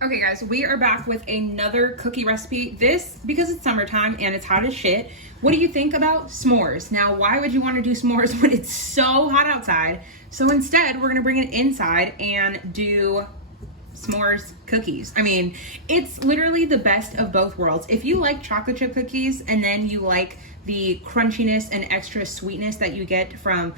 Okay guys, we are back with another cookie recipe. This, because it's summertime and it's hot as shit, what do you think about s'mores? Now, why would you want to do s'mores when it's so hot outside? So instead, we're gonna bring it inside and do s'mores cookies. I mean, it's literally the best of both worlds. If you like chocolate chip cookies and then you like the crunchiness and extra sweetness that you get from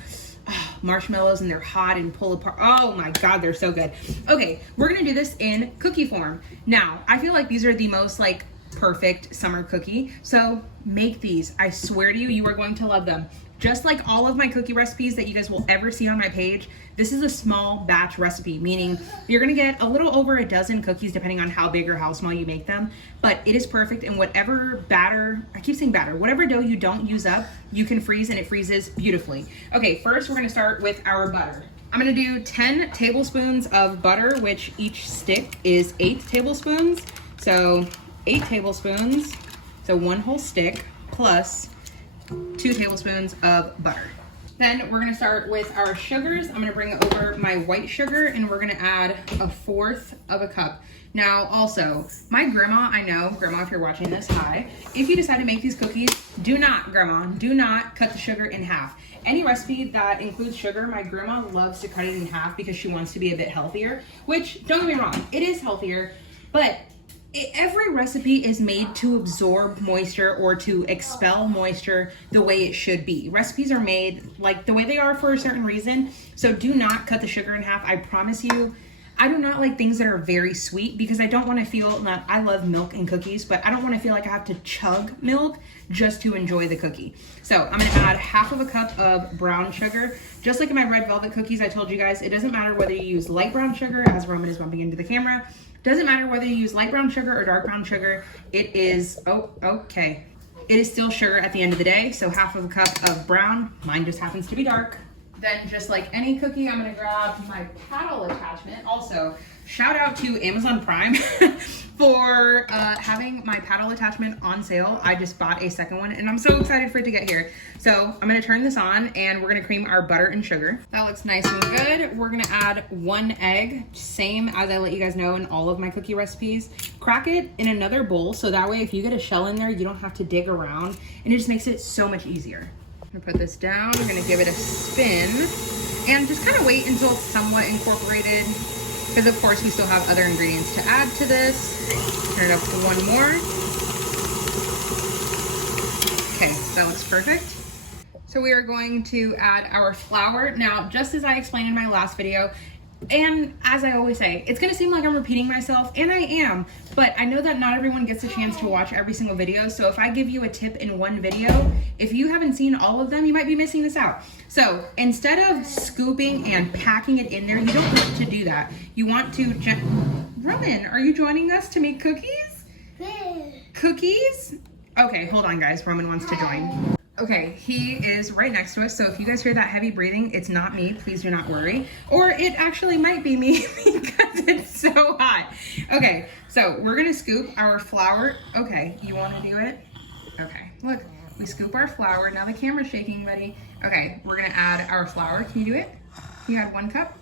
marshmallows and they're hot and pull apart. Oh my God, they're so good. Okay, we're gonna do this in cookie form. Now, I feel like these are the most like perfect summer cookie. So make these. I swear to you, you are going to love them. Just like all of my cookie recipes that you guys will ever see on my page, this is a small batch recipe, meaning you're gonna get a little over a dozen cookies depending on how big or how small you make them, but it is perfect. And whatever batter, I keep saying batter, whatever dough you don't use up, you can freeze and it freezes beautifully. Okay, first we're gonna start with our butter. I'm gonna do 10 tablespoons of butter, which each stick is 8 tablespoons. So 8 tablespoons, so 1 whole stick plus 2 tablespoons of butter. Then we're gonna start with our sugars. I'm gonna bring over my white sugar and we're gonna add 1/4 of a cup. Now also, my grandma, I know, grandma, if you're watching this, hi. If you decide to make these cookies, do not, grandma, do not cut the sugar in half. Any recipe that includes sugar, my grandma loves to cut it in half because she wants to be a bit healthier, which, don't get me wrong, it is healthier, but every recipe is made to absorb moisture or to expel moisture the way it should be. Recipes are made like the way they are for a certain reason. So do not cut the sugar in half. I promise you, I do not like things that are very sweet because I don't want to feel, I love milk and cookies, but I don't want to feel like I have to chug milk just to enjoy the cookie. So I'm going to add 1/2 cup of brown sugar. Just like in my red velvet cookies, I told you guys, it doesn't matter whether you use light brown sugar, as Roman is bumping into the camera. Doesn't matter whether you use light brown sugar or dark brown sugar. It is, it is still sugar at the end of the day. So 1/2 cup of brown, mine just happens to be dark. Then just like any cookie, I'm gonna grab my paddle attachment. Also, shout out to Amazon Prime for having my paddle attachment on sale. I just bought a second one and I'm so excited for it to get here. So I'm gonna turn this on and we're gonna cream our butter and sugar. That looks nice and good. We're gonna add 1 egg, same as I let you guys know in all of my cookie recipes. Crack it in another bowl so that way if you get a shell in there, you don't have to dig around and it just makes it so much easier. I'm gonna put this down, we're gonna give it a spin and just kind of wait until it's somewhat incorporated because of course we still have other ingredients to add to this. Turn it up to 1 more. Okay, that looks perfect. So we are going to add our flour. Now, just as I explained in my last video, and as I always say, it's gonna seem like I'm repeating myself, and I am, but I know that not everyone gets a chance to watch every single video, so if I give you a tip in one video, if you haven't seen all of them, you might be missing this out. So instead of scooping and packing it in there, you don't want to do that. You want to, Roman, are you joining us to make cookies? Cookies? Okay, hold on guys, Roman wants to join. Okay, he is right next to us, so if you guys hear that heavy breathing, it's not me, please do not worry. Or it actually might be me because it's so hot. Okay, so we're gonna scoop our flour. Okay, you wanna do it? Okay, look, we scoop our flour. Now the camera's shaking, buddy. Okay, we're gonna add our flour. Can you do it? Can you add 1 cup?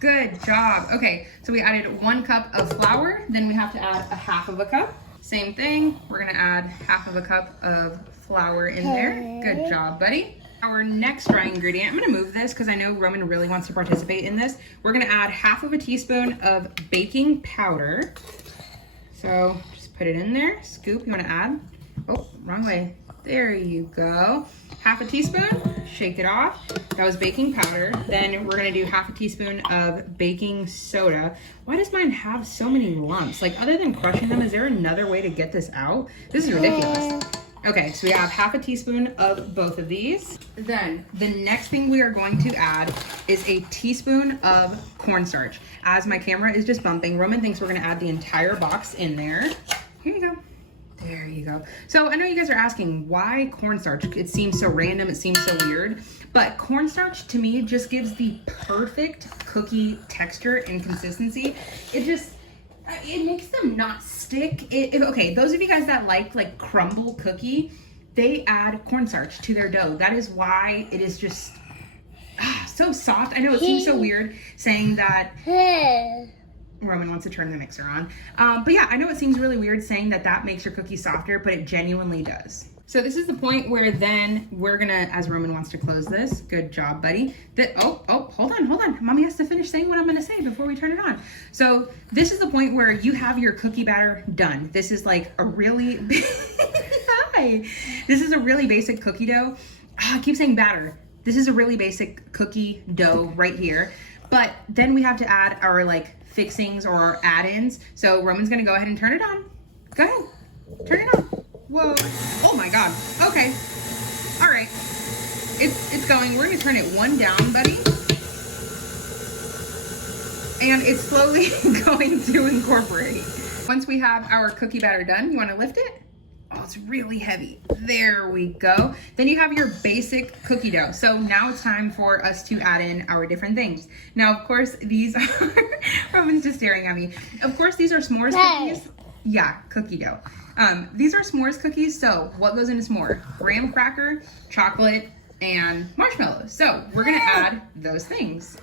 Good job. Okay, so we added 1 cup of flour, then we have to add 1/2 cup. Same thing, we're gonna add 1/2 cup of flour in there. Good job, buddy. Our next dry ingredient, I'm gonna move this because I know Roman really wants to participate in this. We're gonna add 1/2 teaspoon of baking powder. So just put it in there, scoop, you wanna add, oh, wrong way. There you go. 1/2 teaspoon, shake it off. That was baking powder. Then we're gonna do 1/2 teaspoon of baking soda. Why does mine have so many lumps? Like other than crushing them, is there another way to get this out? This is ridiculous. Okay, so we have 1/2 teaspoon of both of these. Then the next thing we are going to add is a teaspoon of cornstarch. As my camera is just bumping, Roman thinks we're gonna add the entire box in there. Here you go. There you go. So I know you guys are asking why cornstarch? It seems so random, it seems so weird, but cornstarch to me just gives the perfect cookie texture and consistency. It makes them not stick. Okay, those of you guys that like crumble cookie, they add cornstarch to their dough. That is why it is just so soft. I know it seems so weird saying that Roman wants to turn the mixer on. But yeah, I know it seems really weird saying that that makes your cookies softer, but it genuinely does. So this is the point where then we're gonna, as Roman wants to close this, good job, buddy. Hold on. Mommy has to finish saying what I'm gonna say before we turn it on. So this is the point where you have your cookie batter done. This is like a really, hi. This is a really basic cookie dough. I keep saying batter. This is a really basic cookie dough right here. But then we have to add our like fixings or our add-ins. So Roman's gonna go ahead and turn it on. Go ahead, turn it on. Whoa, oh my God, okay. All right, it's going. We're gonna turn it 1 down, buddy. And it's slowly going to incorporate. Once we have our cookie batter done, you wanna lift it? Oh, it's really heavy. There we go. Then you have your basic cookie dough. So now it's time for us to add in our different things. Now, of course, these are, Roman's just staring at me. Of course, these are s'mores cookies. Yeah, cookie dough. These are s'mores cookies. So what goes into s'more? Graham cracker, chocolate, and marshmallows. So we're gonna add those things.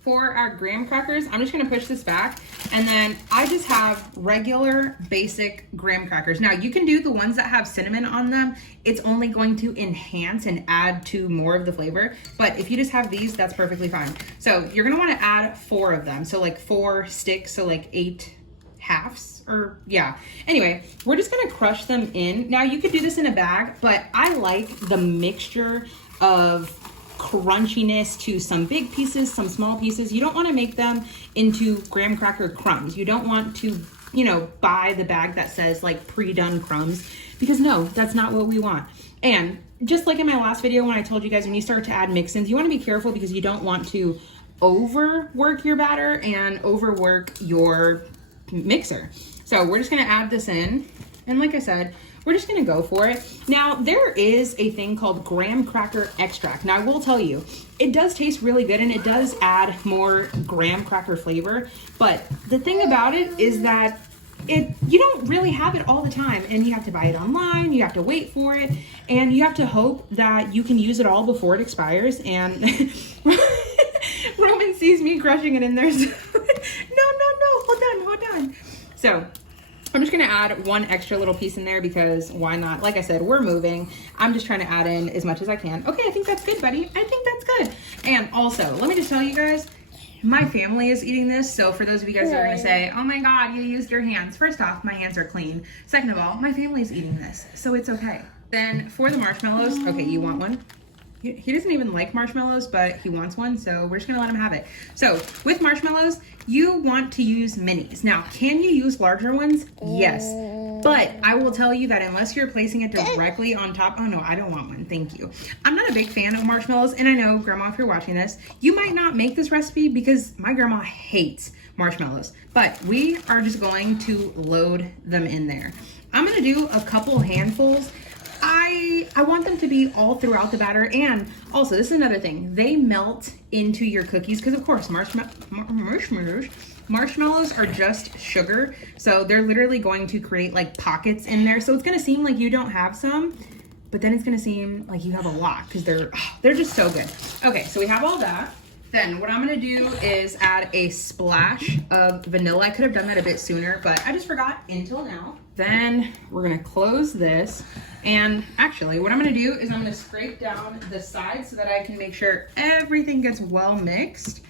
For our graham crackers, I'm just gonna push this back, and then I just have regular basic graham crackers. Now you can do the ones that have cinnamon on them. It's only going to enhance and add to more of the flavor, but if you just have these, that's perfectly fine. So you're gonna wanna add 4 of them. So like 4 sticks, so like 8 halves, or yeah. Anyway, we're just gonna crush them in. Now you could do this in a bag, but I like the mixture of crunchiness to some big pieces, some small pieces. You don't want to make them into graham cracker crumbs. You don't want to, you know, buy the bag that says like pre-done crumbs, because no, that's not what we want. And just like in my last video when I told you guys, when you start to add mix-ins, you want to be careful because you don't want to overwork your batter and overwork your mixer. So we're just going to add this in. And like I said, we're just gonna go for it. Now, there is a thing called graham cracker extract. Now, I will tell you, it does taste really good and it does add more graham cracker flavor. But the thing about it is that you don't really have it all the time, and you have to buy it online, you have to wait for it, and you have to hope that you can use it all before it expires. And Roman sees me crushing it in there. So no, hold on. So I'm just gonna add 1 extra little piece in there because why not? Like I said, we're moving. I'm just trying to add in as much as I can. Okay, I think that's good, buddy. I think that's good. And also, let me just tell you guys, my family is eating this. So for those of you guys who are gonna say, oh my God, you used your hands. First off, my hands are clean. Second of all, my family is eating this, so it's okay. Then for the marshmallows, okay, you want one? He doesn't even like marshmallows, but he wants one, so we're just gonna let him have it. So with marshmallows, you want to use minis. Now, can you use larger ones? Yes, but I will tell you that unless you're placing it directly on top, oh no, I don't want one, thank you. I'm not a big fan of marshmallows, and I know, Grandma, if you're watching this, you might not make this recipe because my grandma hates marshmallows, but we are just going to load them in there. I'm gonna do a couple handfuls. I want them to be all throughout the batter, and also this is another thing, they melt into your cookies because of course marshmallows are just sugar, so they're literally going to create like pockets in there, so it's gonna seem like you don't have some, but then it's gonna seem like you have a lot because they're just so good. Okay, so we have all that. Then what I'm gonna do is add a splash of vanilla. I could have done that a bit sooner, but I just forgot until now. Then we're gonna close this. And actually what I'm gonna do is I'm gonna scrape down the sides so that I can make sure everything gets well mixed.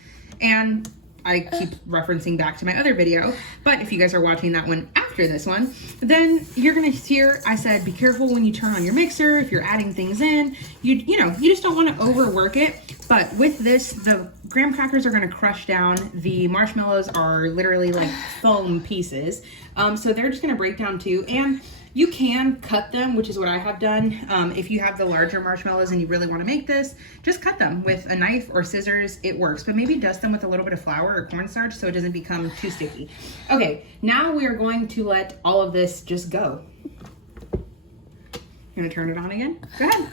And I keep referencing back to my other video, but if you guys are watching that one after this one, then you're gonna hear I said be careful when you turn on your mixer, if you're adding things in, you just don't wanna overwork it. But with this, the graham crackers are gonna crush down, the marshmallows are literally like foam pieces. So they're just gonna break down too. And you can cut them, which is what I have done. If you have the larger marshmallows and you really want to make this, just cut them with a knife or scissors, it works. But maybe dust them with a little bit of flour or cornstarch so it doesn't become too sticky. Okay, now we are going to let all of this just go. You gonna turn it on again? Go ahead.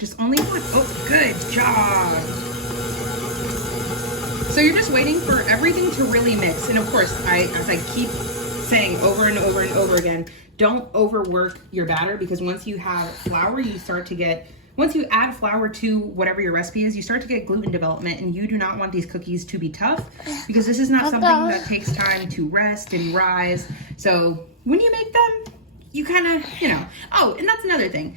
Just only one. Oh, good job. So you're just waiting for everything to really mix. And of course, as I keep saying over and over and over again, don't overwork your batter, because once you have flour, you start to get once you add flour to whatever your recipe is, you start to get gluten development, and you do not want these cookies to be tough because this is not something that takes time to rest and rise. So when you make them, you kind of, you know. Oh, and that's another thing.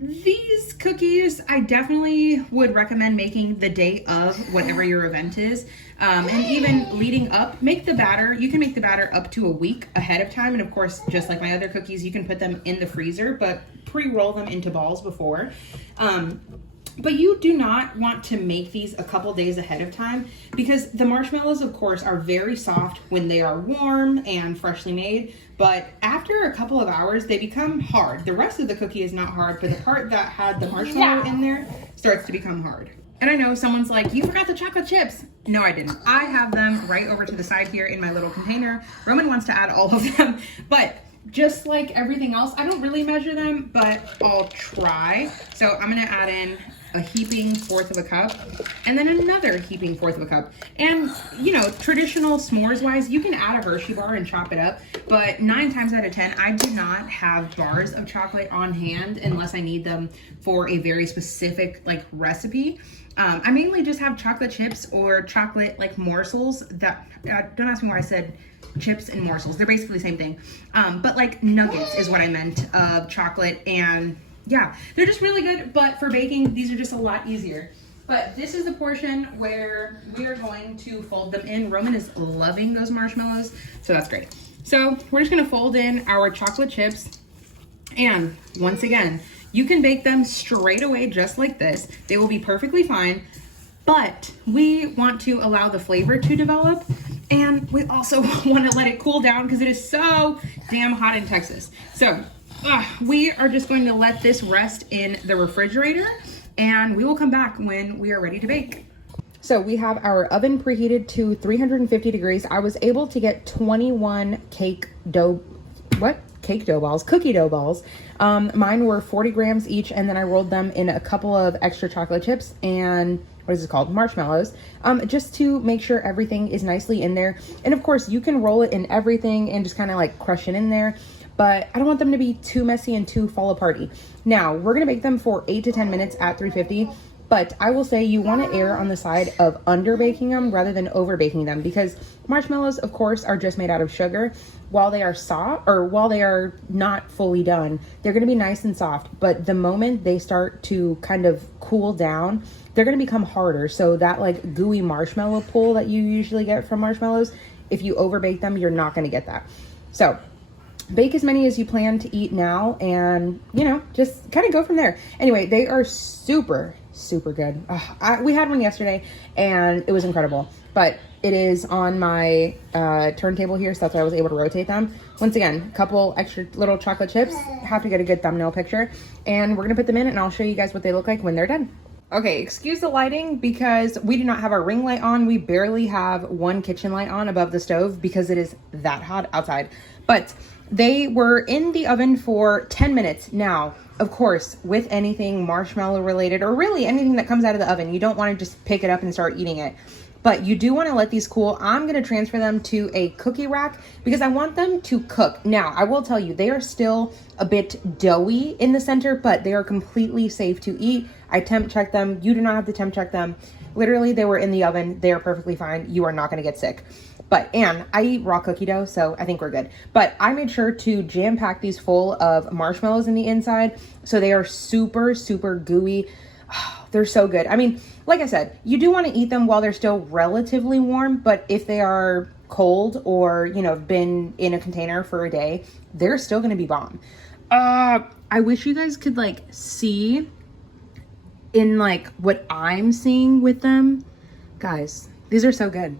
These cookies, I definitely would recommend making the day of whatever your event is. And even leading up, make the batter. You can make the batter up to a week ahead of time. And of course, just like my other cookies, you can put them in the freezer, but pre-roll them into balls before. But you do not want to make these a couple days ahead of time because the marshmallows, of course, are very soft when they are warm and freshly made. But after a couple of hours, they become hard. The rest of the cookie is not hard, but the part that had the marshmallow in there starts to become hard. And I know someone's like, you forgot the chocolate chips. No, I didn't. I have them right over to the side here in my little container. Roman wants to add all of them, but just like everything else, I don't really measure them, but I'll try. So I'm gonna add in a heaping fourth of a cup and then another heaping fourth of a cup. And you know, traditional s'mores wise, you can add a Hershey bar and chop it up, but 9 times out of 10, I do not have bars of chocolate on hand unless I need them for a very specific like recipe. I mainly just have chocolate chips or chocolate like morsels that, don't ask me why I said chips and morsels. They're basically the same thing. But like nuggets is what I meant of chocolate, and yeah, they're just really good, but for baking, these are just a lot easier. But this is the portion where we are going to fold them in. Roman is loving those marshmallows, so that's great. So we're just gonna fold in our chocolate chips, and once again, you can bake them straight away just like this. They will be perfectly fine, but we want to allow the flavor to develop, and we also want to let it cool down because it is so damn hot in Texas. So we are just going to let this rest in the refrigerator, and we will come back when we are ready to bake. So we have our oven preheated to 350 degrees. I was able to get 21 cookie dough balls. Mine were 40 grams each, and then I rolled them in a couple of extra chocolate chips and what is it called? Marshmallows, just to make sure everything is nicely in there. And of course you can roll it in everything and just kind of like crush it in there, but I don't want them to be too messy and too fall aparty. Now we're gonna bake them for 8 to 10 minutes at 350. But I will say you want to err on the side of under baking them rather than over baking them, because marshmallows, of course, are just made out of sugar. While they are soft, or while they are not fully done, they're going to be nice and soft. But the moment they start to kind of cool down, they're going to become harder. So that like gooey marshmallow pull that you usually get from marshmallows, if you over bake them, you're not going to get that. So bake as many as you plan to eat now, and you know, just kind of go from there. Anyway, they are super good. We had one yesterday and it was incredible, but it is on my turntable here, so that's why I was able to rotate them. Once again, a couple extra little chocolate chips. Have to get a good thumbnail picture, and we're gonna put them in and I'll show you guys what they look like when they're done. Okay, excuse the lighting because we do not have our ring light on. We barely have one kitchen light on above the stove because it is that hot outside. But they were in the oven for 10 minutes. Now, of course, with anything marshmallow related, or really anything that comes out of the oven, you don't want to just pick it up and start eating it. But you do want to let these cool. I'm going to transfer them to a cookie rack because I want them to cook. Now, I will tell you, they are still a bit doughy in the center, but they are completely safe to eat. I temp checked them. You do not have to temp check them. Literally, they were in the oven. They are perfectly fine. You are not going to get sick. And I eat raw cookie dough, so I think we're good. But I made sure to jam pack these full of marshmallows in the inside, so they are super gooey. They're so good. I mean, like I said, you do want to eat them while they're still relatively warm, but if they are cold or, you know, been in a container for a day, they're still going to be bomb. I wish you guys could like see in like what I'm seeing with them. Guys, these are so good.